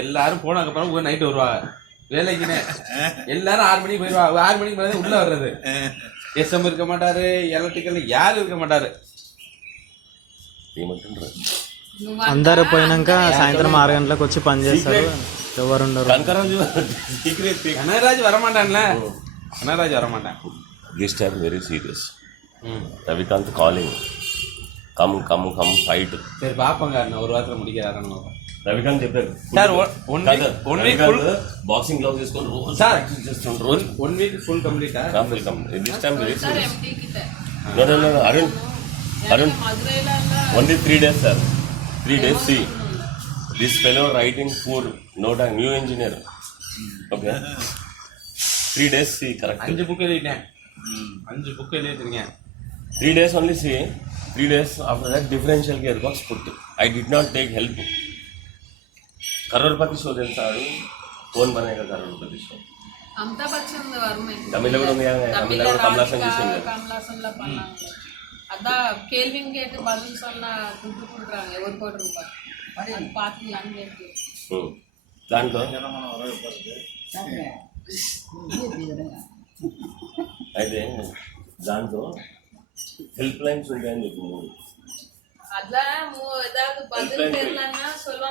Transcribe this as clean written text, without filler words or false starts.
எல்லாரும் போனதுக்கப்புறம் நைட்டு வருவாங்க வேலைக்குன்னு. எல்லாரும் 6 மணிக்கு போயிடுவாங்க. 6 மணிக்கு மேலே உள்ள வர்றது. எஸ்எம் இருக்க மாட்டாரு, எலக்ட்ரிக்கல் யாரும் இருக்க మాటారు. అందరూ పోయినాక సాయంత్రం 6 గంటలకు వచ్చి పని చేస్తారు. ఎవరు ఉండరు. కనరాజు வரமாட்டான்ல. కనరాజు வரமாட்டான். This time very serious. Ravikant calling. Come fight. சரி பாப்பங்க ஒரு வாரத்துல முடிக்கறாரான்னு. Ravikant చెప్పారు. Sir 1 week full boxing gloves తీసుకొని sir just 1 week full complete ah. Welcome. This time very serious. No, Arun. Only 3 days, sir. 3 days, see. This fellow writing for note, new engineer. Okay. 3 days, see, correct. 5 book எழுதிட்டேன். 5 book எழுதிருக்கேன். 3 days only, see. 3 days after that, differential gearbox put. I did not take help. Crorepati show తెలుసా कौन बनेगा करोड़पति show Amitabh Bachchan Varun Tamil கூட உங்க தமிழ்ல கூட கமலாசன் கிஷன் கமலாசன்ல பண்ணாங்க அதான் கேள்விங்க கேட்டு பதில் சொன்னா துட்டு கொடுக்குறாங்க 1 கோடி ரூபாய் அது பாத்தீங்களான்னு கேட்டு దాంట్లో అయితే దాంట్లో ஹெல்ப் லைன்ஸ் ఉంటాయని చెప్పింది அதான் ஏதாவது பதில் தெரியலன்னா சொல்லுவாங்க